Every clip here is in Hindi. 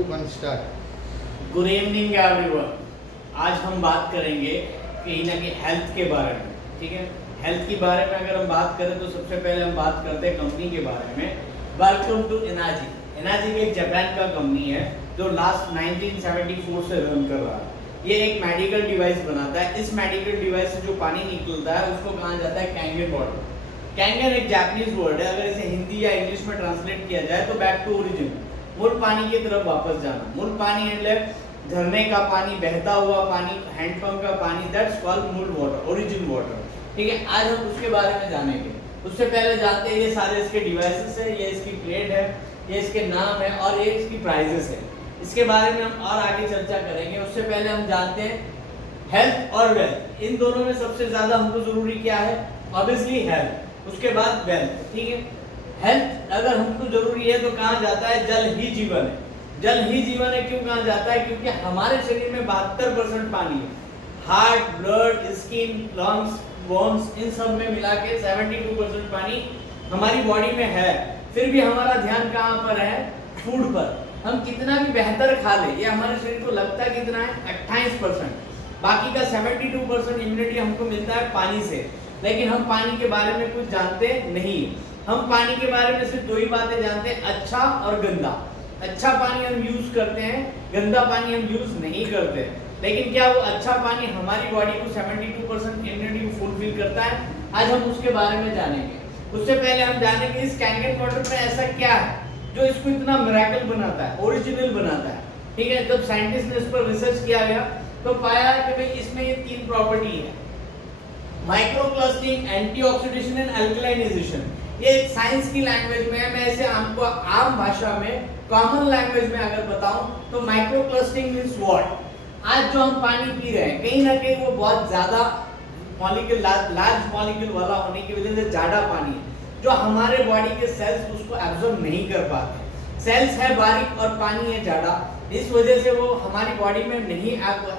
1 स्टार्ट। Good evening everyone. आज हम बात करेंगे कहीं ना कहीं हेल्थ के बारे में। ठीक है, हेल्थ के बारे में अगर हम बात करें तो सबसे पहले हम बात करते हैं कंपनी के बारे में। Welcome to energy. एनर्जी एक जापान का कंपनी है जो लास्ट 1974 से रन कर रहा है। ये एक मेडिकल डिवाइस बनाता है। इस मेडिकल डिवाइस से जो पानी निकलता है उसको कहा जाता है कैंगन वाटर। कैंगन एक जापानीज वर्ड है, अगर इसे हिंदी या इंग्लिश में ट्रांसलेट किया जाए तो बैक टू ओरिजिन, मूल पानी की तरफ वापस जाना। मूल पानी मतलब झरने का पानी, बहता हुआ पानी, हैंडपंप का पानी, दैट्स कॉल्ड मूल वाटर, ओरिजिन वाटर। ठीक है, आज हम उसके बारे में जानेंगे। उससे पहले जानते हैं ये सारे इसके डिवाइसेस है, ये इसकी प्लेट है, ये इसके नाम है और ये इसकी प्राइजेस है। इसके बारे में हम और आगे चर्चा करेंगे। उससे पहले हम जानते हैं हेल्थ और वेल्थ, इन दोनों में सबसे ज्यादा हमको जरूरी क्या है? ऑब्वियसली हेल्थ, उसके बाद वेल्थ। ठीक है, हेल्थ अगर हमको जरूरी है तो कहा जाता है जल ही जीवन है। जल ही जीवन है क्यों कहा जाता है? क्योंकि हमारे शरीर में 72% पानी है। Heart, blood, skin, lungs, bones, इन सब में मिला के 72% पानी हमारी बॉडी में है। फिर भी हमारा ध्यान कहाँ पर है? फूड पर। हम कितना भी बेहतर खा ले, ये हमारे शरीर को लगता है कितना है? 28%। बाकी का 72% इम्यूनिटी हमको मिलता है पानी से। लेकिन हम पानी के बारे में कुछ जानते नहीं। हम पानी के बारे में सिर्फ दो ही बातें जानते हैं, अच्छा और गंदा। अच्छा पानी हम यूज करते हैं, गंदा पानी हम यूज नहीं करते। लेकिन क्या वो अच्छा पानी हमारी बॉडी को 72% इम्यूनिटी को फुलफिल करता है? आज हम उसके बारे में जानेंगे। उससे पहले हम जानेंगे इस कैंगन वाटर में ऐसा क्या है जो इसको इतना मिरेकल बनाता है, ओरिजिनल बनाता है। ठीक है, जब साइंटिस्ट ने इस पर रिसर्च किया गया तो पाया कि भाई इसमें ये 3 प्रॉपर्टी है: माइक्रोक्लस्टरिंग, एंटीऑक्सीडेशन एंड अल्कलाइनेशन। ये एक साइंस की लैंग्वेज में है। मैं इसे आपको आम भाषा में, कॉमन लैंग्वेज में अगर बताऊं तो माइक्रोक्लस्टरिंग मींस व्हाट? आज जो हम पानी पी रहे हैं कहीं ना कहीं वो बहुत ज्यादा मॉलिक्यूल, लार्ज मॉलिक्यूल वाला होने की वजह से ज्यादा पानी है जो हमारे बॉडी के सेल्स उसको एब्जॉर्ब नहीं कर पाते। सेल्स है बारीक और पानी है ज्यादा, इस वजह से वो हमारी बॉडी में नहीं,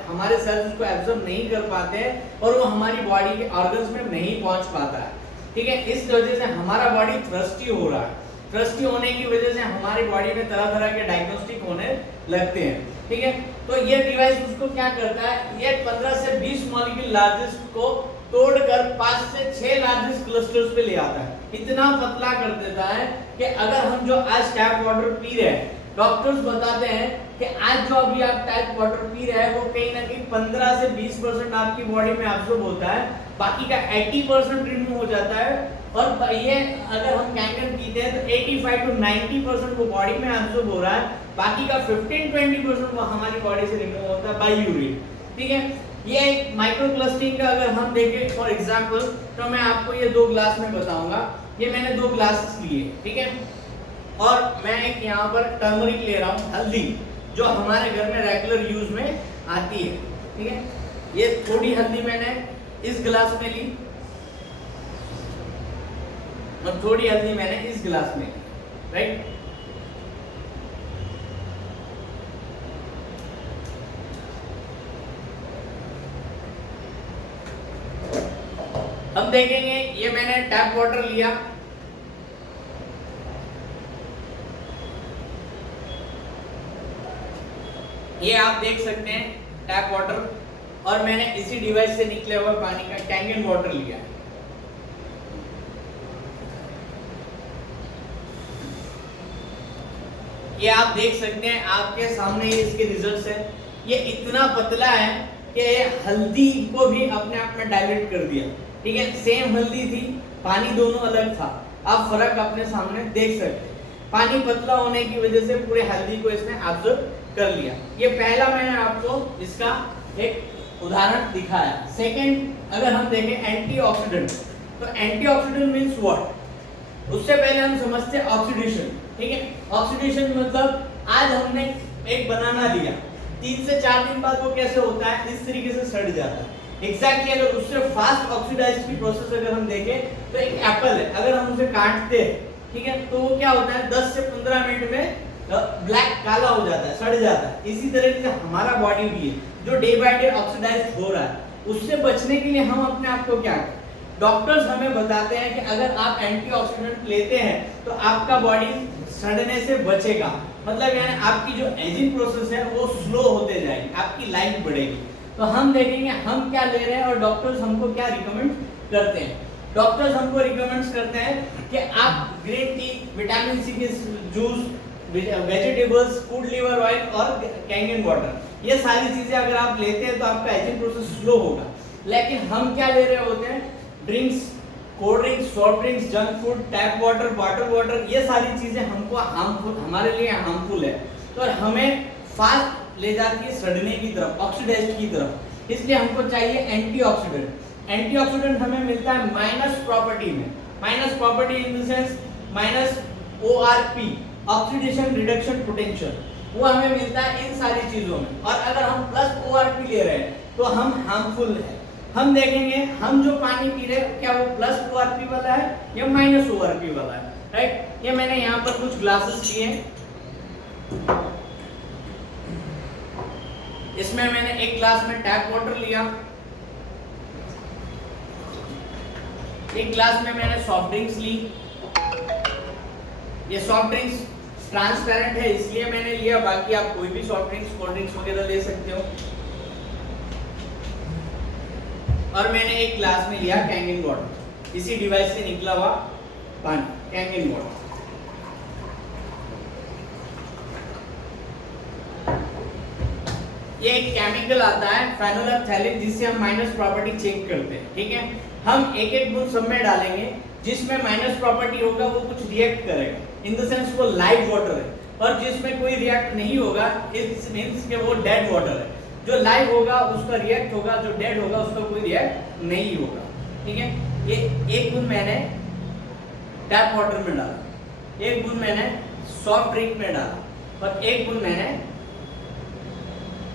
हमारे सेल्स उसको एब्जॉर्ब नहीं कर पाते हैं और वो हमारी बॉडी के ऑर्गन्स में नहीं पहुंच पाता है। ठीक है, इस वजह से हमारा बॉडी थ्रस्टी हो रहा है। थ्रस्टी होने की वजह से हमारी बॉडी में तरह तरह के डायग्नोस्टिक होने लगते हैं। ठीक है, तो ये डिवाइस उसको क्या करता है? ये 15 से 20 मॉलिक्यूल लार्जेस्ट को तोड़कर 5 से 6 लार्जेस्ट क्लस्टर्स पे ले आता है। इतना पतला कर देता है कि अगर हम जो आज टैप वाटर पी रहे हैं, डॉक्टर्स बताते हैं कि आज जो अभी आप टैप वाटर पी रहे हैं वो कहीं ना कहीं 15 से 20% आपकी बॉडी में एब्जॉर्ब होता है, बाकी का 80% रिमूव हो जाता है। और ये अगर हम कैंगन पीते हैं तो 85 to 90% वो बॉडी में एब्जॉर्ब हो रहा है, बाकी का 15-20% वो हमारी बॉडी से रिमूव होता है बाय यूरिन। ठीक है, ये एक माइक्रोक्लस्टरिंग का अगर हम देखें फॉर एग्जांपल तो मैं आपको ये 2 ग्लास में बताऊंगा। ये मैंने 2 ग्लासेस लिए, ठीक है, और मैं एक यहाँ पर टर्मरिक ले रहा हूँ, हल्दी, जो हमारे घर में रेगुलर यूज में आती है। ठीक है, ये थोड़ी हल्दी मैंने इस गिलास में ली और थोड़ी हल्दी मैंने इस गिलास में ली, राइट। हम देखेंगे ये मैंने टैप वाटर लिया, ये आप देख सकते हैं टैप वाटर, और मैंने इसी डिवाइस से निकले हुए पानी का कैंगन वाटर लिया। ये आप देख सकते हैं, आपके सामने ये इसके रिजल्ट्स है। ये इतना पतला है कि हल्दी को भी अपने आप में डाइल्यूट कर दिया। ठीक है, सेम हल्दी थी, पानी दोनों अलग था। आप फर्क अपने सामने देख सकते हैं। पानी पतला होने की वजह से पूरे हल्दी को इसने एब्जॉर्ब कर लिया। ये पहला मैंने आपको इसका एक उदाहरण दिखाया। सेकंड अगर हम देखें एंटीऑक्सीडेंट, तो एंटीऑक्सीडेंट मींस व्हाट? उससे पहले हम समझते हैं ऑक्सीडेशन। ठीक है, ऑक्सीडेशन मतलब आज हमने एक बनाना लिया, 3 से 4 दिन बाद वो कैसे होता है? इस तरीके से सड़ जाता है। एग्जैक्टली अगर उससे फास्ट ऑक्सीडाइज की प्रोसेस अगर हम देखें तो एक एप्पल है, अगर हम उसे काटते हैं, ठीक है, तो वो क्या होता है? 10 से 15 मिनट में ब्लैक काला हो जाता है, सड़ जाता है। इसी तरह से हमारा बॉडी भी है जो डे बाय डे ऑक्सीडाइज हो रहा है। उससे बचने के लिए हम अपने आप को क्या करें? डॉक्टर्स हमें बताते हैं कि अगर आप एंटीऑक्सीडेंट लेते हैं तो आपका बॉडी सड़ने से बचेगा। मतलब यानी आपकी जो एजिंग प्रोसेस है वो स्लो होते जाएगी, आपकी लाइफ बढ़ेगी। तो हम देखेंगे हम क्या ले रहे हैं और डॉक्टर्स हमको क्या रिकमेंड करते हैं। डॉक्टर्स हमको रिकमेंड करते हैं कि आप ग्रीन टी, विटामिन सी के juice, vegetables, food liver oil और कैंगन वाटर, ये सारी चीजें अगर आप लेते हैं तो आपका एजिंग प्रोसेस स्लो होगा। लेकिन हम क्या ले रहे होते हैं, drinks, cold drinks, soft drinks, junk food, tap water, water, ये सारी चीजें हमको हार्मफुल, हमारे लिए हार्मफुल है। तो हमें फास्ट ले जाती है सड़ने की तरफ, ऑक्सीडाइज की तरफ। इसलिए हमको चाहिए एंटीऑक्सीडेंट। एंटीऑक्सीडेंट हमें मिलता है माइनस प्रॉपर्टी में। Minus property in the sense minus ORP, oxidation reduction potential, वो हमें मिलता है इन सारी चीजों में। और अगर हम प्लस ORP ले रहे हैं तो हम हार्मफुल है। हम देखेंगे हम जो पानी पी रहे हैं क्या वो प्लस ORP वाला है या माइनस ORP वाला है, राइट। ये मैंने यहाँ पर कुछ ग्लासेस लिए, इसमें मैंने एक ग्लास में टैप वाटर लिया, एक ग्लास में मैंने सॉफ्ट ड्रिंक्स ली। ये सॉफ्ट ड्रिंक्स ट्रांसपेरेंट है इसलिए मैंने लिया, बाकी आप कोई भी सॉफ्ट ड्रिंक्स, कोल्ड ड्रिंक्स वगैरह ले सकते हो। और मैंने एक ग्लास में लिया कैंगन वाटर, इसी डिवाइस से निकला हुआ पानी, कैंगन वाटर। ये एक केमिकल आता है फेनोल्फथैलीन, जिससे हम माइनस प्रॉपर्टी चेक करते हैं, ठीक है। हम एक एक बूंद सब में डालेंगे, जिसमें माइनस प्रॉपर्टी होगा वो कुछ रिएक्ट करेगा, इन द सेंस वो लाइव वाटर है। और जिसमें कोई रिएक्ट नहीं होगा इट मींस कि वो डेड वाटर है। जो लाइव होगा उसका रिएक्ट होगा, जो डेड होगा उसका कोई रिएक्ट नहीं होगा, ठीक है। ये एक बूंद मैंने टैप वाटर में डाला, एक बूंद मैंने सॉफ्ट ड्रिंक में डाला और एक बूंद मैंने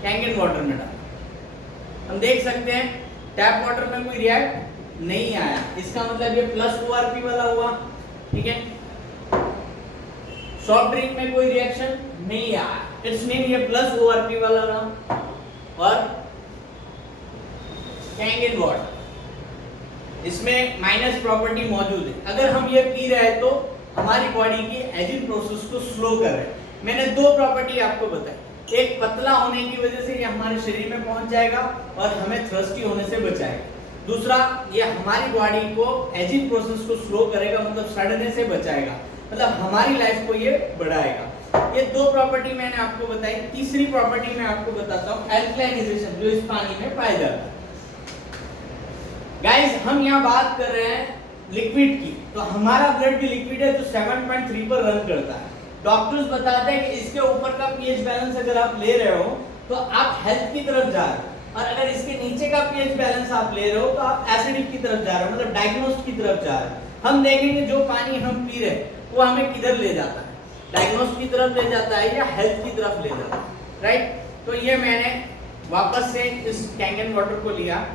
कैंगन वाटर में डाला। हम देख सकते हैं टैप वाटर में कोई रिएक्ट नहीं आया, इसका मतलब ये प्लस ORP वाला हुआ, ठीक है। सॉफ्ट ड्रिंक में कोई रिएक्शन नहीं आया, इट्स मीन ये प्लस ORP वाला रहा। और कैंगन वाटर, इसमें माइनस प्रॉपर्टी मौजूद है। अगर हम ये पी रहे हैं तो हमारी बॉडी की एजिंग प्रोसेस को स्लो कर रहे हैं। मैंने दो प्रॉपर्टी आपको बताई, एक पतला होने की वजह से ये हमारे शरीर में पहुंच जाएगा और हमें थ्रस्टी होने से बचाएगा। दूसरा, ये हमारी बॉडी को एजिंग प्रोसेस को स्लो करेगा, मतलब सड़ने से बचाएगा, मतलब हमारी लाइफ को ये बढ़ाएगा। ये दो प्रॉपर्टी मैंने आपको बताई। तीसरी प्रॉपर्टी मैं आपको बताता हूँ, एल्कलाइनेशन, जो इस पानी में पाया जाता है। गाइस, हम यहाँ बात कर रहे हैं लिक्विड की, तो हमारा ब्लड भी लिक्विड है जो 7.3 पर रन करता है। डॉक्टर्स बताते हैं कि इसके ऊपर का पीएच बैलेंस अगर आप ले रहे हो तो आप हेल्थ की तरफ जा रहे हो, और अगर इसके नीचे का पीएच बैलेंस आप ले रहे हो तो आप एसिडिक की तरफ जा रहे हो, मतलब डायग्नोस्ट की तरफ जा रहे हो। हम देखेंगे जो पानी हम पी रहे हैं वो हमें किधर ले जाता है, डायग्नोस्ट की तरफ ले जाता है या हेल्थ की तरफ ले जाता है, राइट। तो ये मैंने वापस से इस कैंगन वाटर को लिया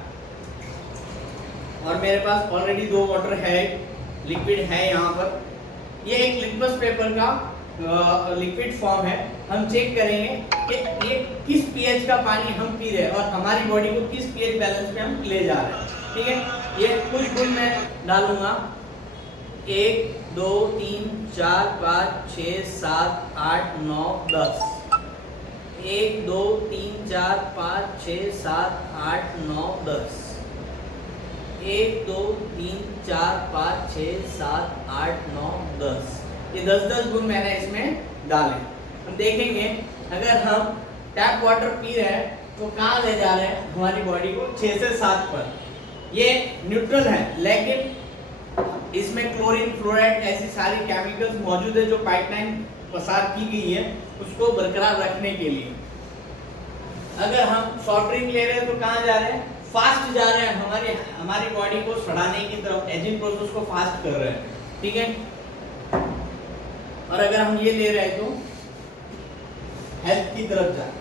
और मेरे पास ऑलरेडी 2 वाटर है, लिक्विड है यहाँ पर। ये एक लिटमस पेपर का लिक्विड फॉर्म है। हम चेक करेंगे कि ये किस पीएच का पानी हम पी रहे हैं और हमारी बॉडी को किस पीएच बैलेंस में हम ले जा रहे हैं, ठीक है। ये कुछ गुण मैं डालूंगा, 1 2 3 4 5 6 7 8 9 10, 1 2 3 4 5 6 7 8 9 10, 1 2 3 4 5 6 7 8 9 10। ये 10-10 गुण मैंने इसमें डाले। हम देखेंगे अगर हम टैप वाटर पी रहे हैं तो कहाँ ले जा रहे हैं हमारी बॉडी को, 6 से 7 पर। ये न्यूट्रल है, लेकिन इसमें क्लोरीन, फ्लोराइड, ऐसी सारी केमिकल्स मौजूद है जो पाइपलाइन पसार की गई है उसको बरकरार रखने के लिए। अगर हम सॉफ्ट ड्रिंक ले रहे हैं तो कहाँ जा रहे हैं, फास्ट जा रहे हैं, हमारी बॉडी को सड़ाने की तरफ, एजिंग प्रोसेस को फास्ट कर रहे हैं, ठीक है। और अगर हम ये ले रहे हैं तो हेल्थ की तरफ जा रहे हैं।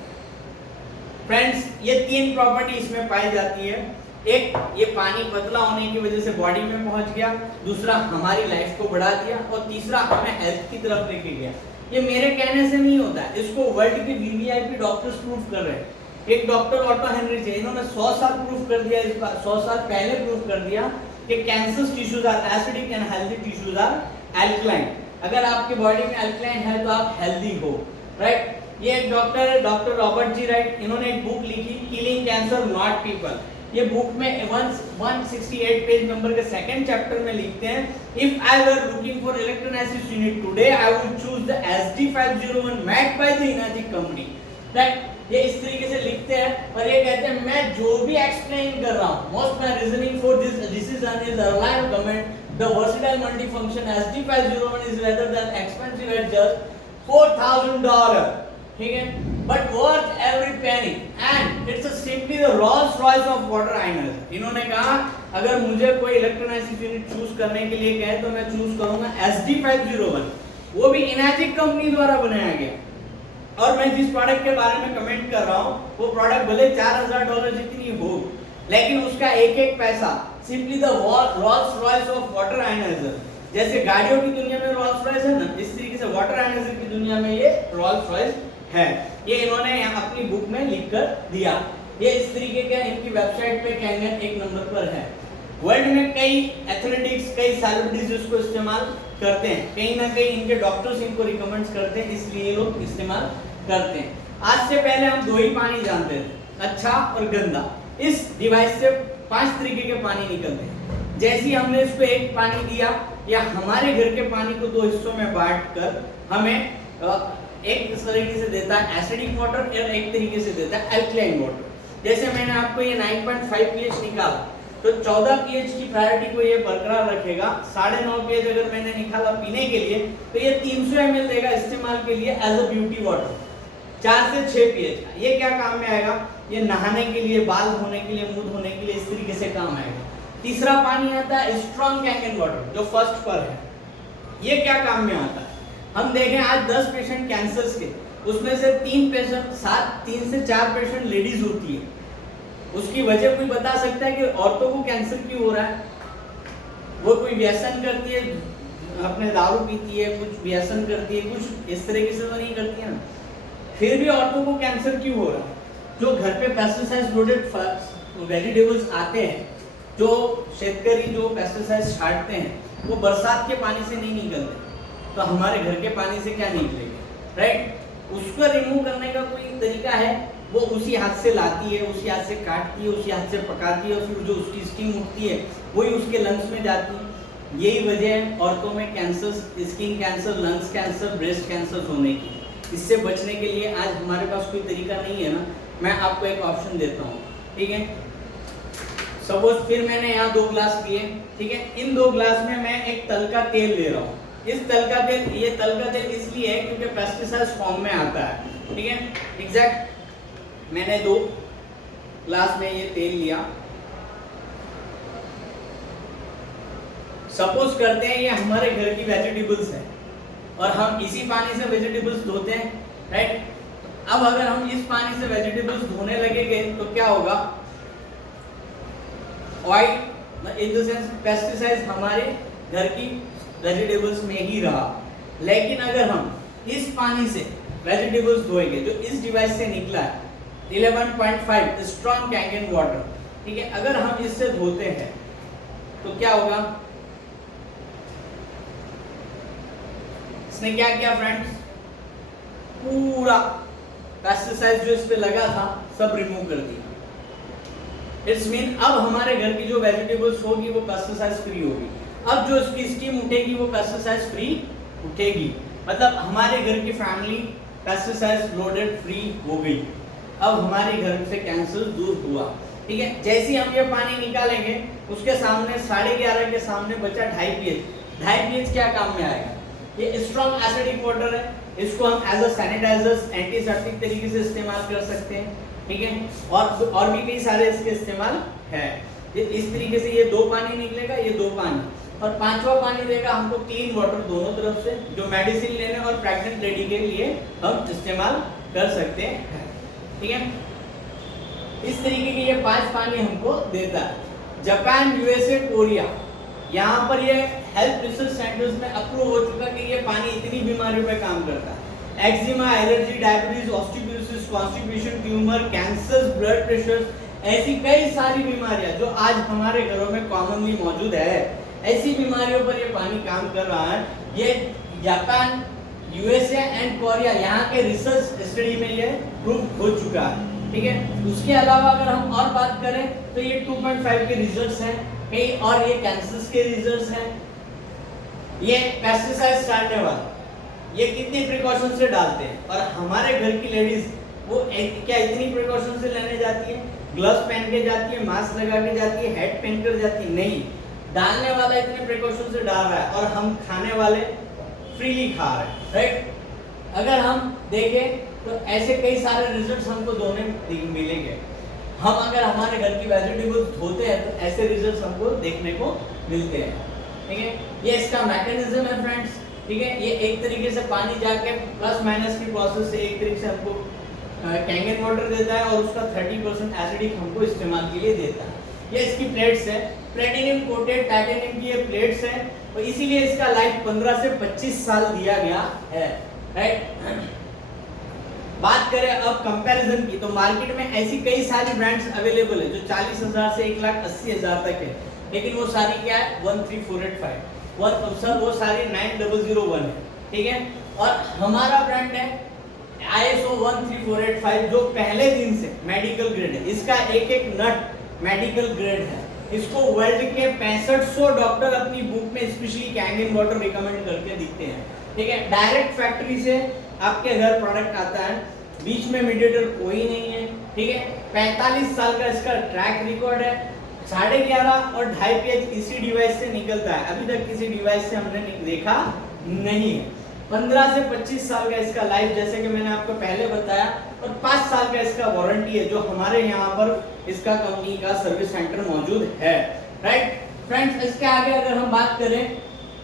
फ्रेंड्स, ये 3 प्रॉपर्टी इसमें पाई जाती है। एक, ये पानी पतला होने की वजह से बॉडी में पहुंच गया, दूसरा हमारी लाइफ को बढ़ा दिया, और तीसरा हमें हेल्थ की तरफ लेके गया। ये मेरे कहने से नहीं होता है, इसको वर्ल्ड के VVIP डॉक्टर्स प्रूव कर रहे हैं। एक डॉक्टर ऑटो हेनरी थे, इन्होंने 100 साल प्रूव कर दिया, इस बार 100 साल पहले प्रूव कर दिया कि cancer tissues are acidic and healthy tissues are alkaline. अगर आपकी बॉडी में एल्कलाइन है तो आप हेल्दी हो, राइट। ये एक डॉक्टर है, डॉक्टर रॉबर्ट जी राइट, इन्होंने एक बुक लिखी किलिंग कैंसर नॉट पीपल। ये बुक में 168 पेज नंबर के सेकंड चैप्टर में लिखते हैं, if I were looking for electrolysis unit today I would choose the SD501 made by the इनाजिक company. Right, ये इस तरीके से लिखते हैं और ये कहते हैं मैं जो भी एक्सप्लेन कर रहा हूं, most my reasoning for this decision is alive comment the versatile multifunction SD501 is rather than expensive at just $4,000, ठीक है, but worth every penny and it's simply the Rolls Royce of water ironers. इन्होंने कहा अगर मुझे कोई इलेक्ट्रोलाइसिस यूनिट चूज करने के लिए कहे तो मैं चूज करूंगा SD501, वो भी इनाजिक कंपनी द्वारा बनाया गया। और मैं जिस प्रोडक्ट के बारे में कमेंट कर रहा हूं वो प्रोडक्ट भले $4,000 जितनी हो, लेकिन उसका एक एक पैसा simply the Rolls Royce of water ironers. जैसे गाड़ियों की दुनिया में रोल्स रॉयस है ना, इस तरीके से वाटर आयनर्स की दुनिया में ये रोल्स रॉयस है। ये इन्होंने यहाँ अपनी बुक में लिख कर दिया। ये इस तरीके का इनकी वेबसाइट पे कैंगन 1 नंबर पर है। वर्ल्ड में कई एथलेटिक्स, कई सेलिब्रिटीज इसको इस्तेमाल करते हैं, कहीं ना कहीं इनके डॉक्टर्स इनको रिकमेंड करते हैं, इसलिए लोग इस्तेमाल करते हैं। आज से पहले हम 2 ही पानी जानते थे, अच्छा और गंदा। इस डिवाइस से 5 तरीके के पानी निकलते हैं। जैसे ही हमने इसको एक पानी दिया या हमारे घर के पानी को 2 हिस्सों में बांट कर हमें एक इस तरीके से देता है एसिडिक वाटर और एक तरीके से देता है अल्कलाइन वाटर। जैसे मैंने आपको ये 9.5 pH निकाला तो 14 pH की प्रायोरिटी को ये बरकरार रखेगा। 9.5 pH अगर मैंने निकाला पीने के लिए तो ये 300 ml देगा इस्तेमाल के लिए एज अ ब्यूटी वाटर। 4 से 6 pH का ये क्या काम में आएगा, ये नहाने के लिए, बाल धोने के लिए, मुंह धोने के लिए, इस तरीके से काम आएगा। तीसरा पानी आता है स्ट्रॉन्ग कैंगन वाटर जो फर्स्ट पर है। ये क्या काम में आता है, हम देखें आज 10 पेशेंट कैंसर्स के, उसमें से 3 से 4 पेशेंट लेडीज होती है। उसकी वजह कोई बता सकता है कि औरतों को कैंसर क्यों हो रहा है? वो कोई व्यसन करती है, अपने दारू पीती है, कुछ व्यसन करती है, कुछ इस तरीके से तो नहीं करती है ना, फिर भी औरतों को कैंसर क्यों हो रहा है? जो घर पे पेस्टिसाइड लोडेड वेजिटेबल्स आते हैं, जो शेतकरी जो पेस्टिसाइड छांटते हैं, वो बरसात के पानी से नहीं निकलते, तो हमारे घर के पानी से क्या निकलेगा, राइट? उसको रिमूव करने का कोई तरीका है, वो उसी हाथ से लाती है, उसी हाथ से काटती है, उसी हाथ से पकाती है, और फिर जो उसकी स्टीम उठती है वही उसके लंग्स में जाती है। यही वजह है औरतों में cancer, skin cancer, lungs cancer, breast cancer होने की। इससे बचने के लिए आज हमारे पास कोई तरीका नहीं है ना, मैं आपको एक ऑप्शन देता हूँ, ठीक है? सपोज फिर मैंने यहाँ 2 ग्लास लिए, ठीक है? इन 2 ग्लास में मैं एक तल का तेल ले रहा हूँ। इस तल का तेल, ये तल का तेल इसलिए है क्योंकि पेस्टिसाइड फॉर्म में आता है, ठीक है? एग्जैक्ट मैंने 2 ग्लास में ये तेल लिया। सपोज करते हैं ये हमारे घर की वेजिटेबल्स है और हम इसी पानी से वेजिटेबल्स धोते हैं, राइट? अब अगर हम इस पानी से वेजिटेबल्स धोने लगेंगे तो क्या होगा, oil in the sense pesticide हमारे घर की वेजिटेबल्स में ही रहा। लेकिन अगर हम इस पानी से वेजिटेबल्स धोएंगे जो इस डिवाइस से निकला है 11.5 स्ट्रॉन्ग कैंगन वाटर, ठीक है? अगर हम इससे धोते हैं तो क्या होगा, इसने क्या किया फ्रेंड्स, पूरा पेस्टिसाइड जो इस पे लगा था सब रिमूव कर दिया। इट्स मीन अब हमारे घर की जो वेजिटेबल्स होगी वो पेस्टिसाइड फ्री होगी। अब जो इसकी स्टीम उठेगी वो पेस्टिसाइड फ्री उठेगी, मतलब हमारे घर की फैमिली पेस्टिसाइड लोडेड फ्री हो गई। अब हमारे घर से कैंसर दूर हुआ, ठीक है? जैसे ही हम ये पानी निकालेंगे उसके सामने 11.5 के सामने बचा 2.5 pH। 2.5 pH क्या काम में आएगा, ये स्ट्रॉन्ग एसिडिक वाटर है, इसको हम एज अ सैनिटाइजर्स, एंटीसेप्टिक तरीके से इस्तेमाल कर सकते हैं, ठीक है? और भी कई सारे इसके इस्तेमाल है। इस तरीके से ये 2 पानी निकलेगा, ये 2 पानी, और 5वां पानी देगा हमको क्लीन वाटर दोनों तरफ से, जो मेडिसिन लेने और प्रेग्नेंट लेडी के लिए हम इस्तेमाल कर सकते हैं, ठीक है? इस तरीके के ये 5 पानी हमको देता है। जापान, यूएसए, कोरिया, यहाँ पर ये हेल्थ रिसर्च सेंटर्स में अप्रूव हो चुका कि ये पानी इतनी बीमारियों पे काम करता है। Eczema, allergy, diabetes, osteoporosis, constipation, tumour, cancer, blood pressure, ऐसी कई सारी बीमारियां जो आज हमारे घरों में कॉमनली मौजूद है, ऐसी बीमारियों पर ये पानी काम कर रहा है। ये जापान, यूएसए एंड कोरिया, यहाँ के रिसर्च स्टडी में ये प्रूव हो चुका है, ठीक है। उसके अलावा अगर हम और बात करें तो ये 2.5 के रिजल्ट्स हैं कई, और ये कैंसर के रिजल्ट्स हैं। ये पेस्टिसाइड्स डालने वाला ये कितनी प्रिकॉशन से डालते हैं, और हमारे घर की लेडीज वो क्या इतनी प्रिकॉशन से लेने जाती है? ग्लव्स पहन के जाती है, मास्क लगा के जाती है, हैट पहन कर जाती है? नहीं, डालने वाला इतने प्रिकॉशन से डाल रहा है और हम खाने वाले फ्रीली खा रहे हैं, राइट। अगर हम देखें तो ऐसे कई सारे रिजल्ट्स हमको दोनों मिलेंगे। हम अगर हमारे घर की वेजिटेबल्स धोते हैं तो ऐसे रिजल्ट्स हमको देखने को मिलते हैं, ठीक है। ये इसका मैकेनिज्म है फ्रेंड्स, ठीक है। ये एक तरीके से पानी जाके प्लस माइनस की प्रोसेस से एक तरीके से हमको कैंगन वाटर देता है और उसका 30% एसिडिक हमको इस्तेमाल के लिए देता है। ये इसकी प्लेट्स है, प्लेटिनियम कोटेड टाइटेनियम की ये प्लेट्स हैं, और इसीलिए इसका लाइफ 15 से 25 साल दिया गया है, राइट। बात करें अब कंपैरिजन की, तो मार्केट में ऐसी कई सारी ब्रांड्स अवेलेबल है जो 40,000 से 1,80,000 तक है, लेकिन वो सारी क्या है 13485 सर वो सारी 9001 है, ठीक है। और हमारा ब्रांड है ISO 13485 जो पहले दिन से मेडिकल ग्रेड है। इसका एक एक नट मेडिकल ग्रेड है। इसको वर्ल्ड के 6500 डॉक्टर अपनी बुक में स्पेशली कैंगन वाटर रिकमेंड करके दिखते हैं, ठीक है। डायरेक्ट फैक्ट्री से आपके घर प्रोडक्ट आता है, बीच में मीडिएटर कोई नहीं है, ठीक है। 45 साल का इसका ट्रैक रिकॉर्ड है। 11.5 और 2.5 pH इसी डिवाइस से निकलता है, अभी तक किसी डिवाइस से हमने देखा नहीं है। 15 से 25 साल का इसका लाइफ, जैसे कि मैंने आपको पहले बताया, और 5 साल का इसका वारंटी है जो हमारे यहाँ पर इसका कंपनी का सर्विस सेंटर मौजूद है, राइट फ्रेंड्स। इसके आगे अगर हम बात करें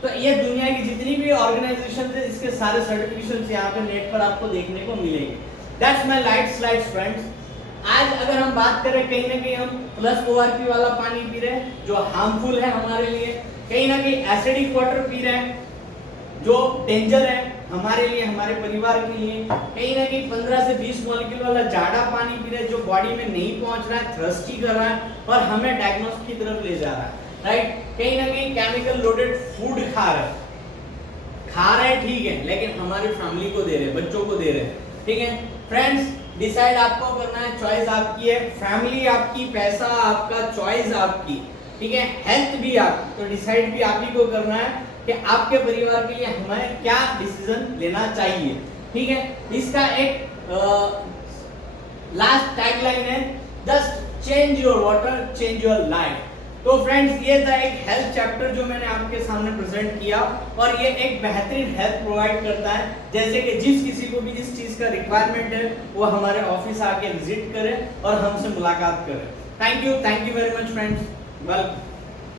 तो ये दुनिया की जितनी भी ऑर्गेनाइजेशन है इसके सारे सर्टिफिकेशंस यहाँ पे नेट पर आपको देखने को मिलेंगे। That's my light slides friends. आज अगर हम बात करें, कहीं ना कहीं हम प्लस ORP वाला पानी पी रहे हैं जो हार्मफुल है हमारे लिए, कहीं ना कहीं एसिडिक वाटर पी रहे हैं जो डेंजर है हमारे लिए, हमारे परिवार के लिए, कहीं ना कहीं 15 से 20 मॉलिक्यूल वाला जाड़ा पानी पी रहे हैं जो बॉडी में नहीं पहुंच रहा है, थ्रस्टी कर रहा है और हमें डायग्नोसिस की तरफ ले जा रहा है, राइट। कहीं ना कहीं केमिकल लोडेड फूड खा रहे हैं, ठीक है, लेकिन हमारी फैमिली को दे रहे हैं, बच्चों को दे रहे हैं, ठीक है। फ्रेंड्स डिसाइड आपको करना है, चॉइस आपकी है, फैमिली आपकी, पैसा आपका, चॉइस आपकी, ठीक है, हेल्थ भी आपकी, तो डिसाइड भी आप ही को करना है कि आपके परिवार के लिए हमें क्या डिसीजन लेना चाहिए, ठीक है। इसका एक लास्ट टैगलाइन है, just change your water change your life. तो फ्रेंड्स ये था एक हेल्थ चैप्टर जो मैंने आपके सामने प्रेजेंट किया, और ये एक बेहतरीन हेल्थ प्रोवाइड करता है, जैसे कि जिस किसी को भी इस चीज का रिक्वायरमेंट है वो हमारे ऑफिस आके विजिट करे और हमसे मुलाकात करे। Thank you very much friends, welcome.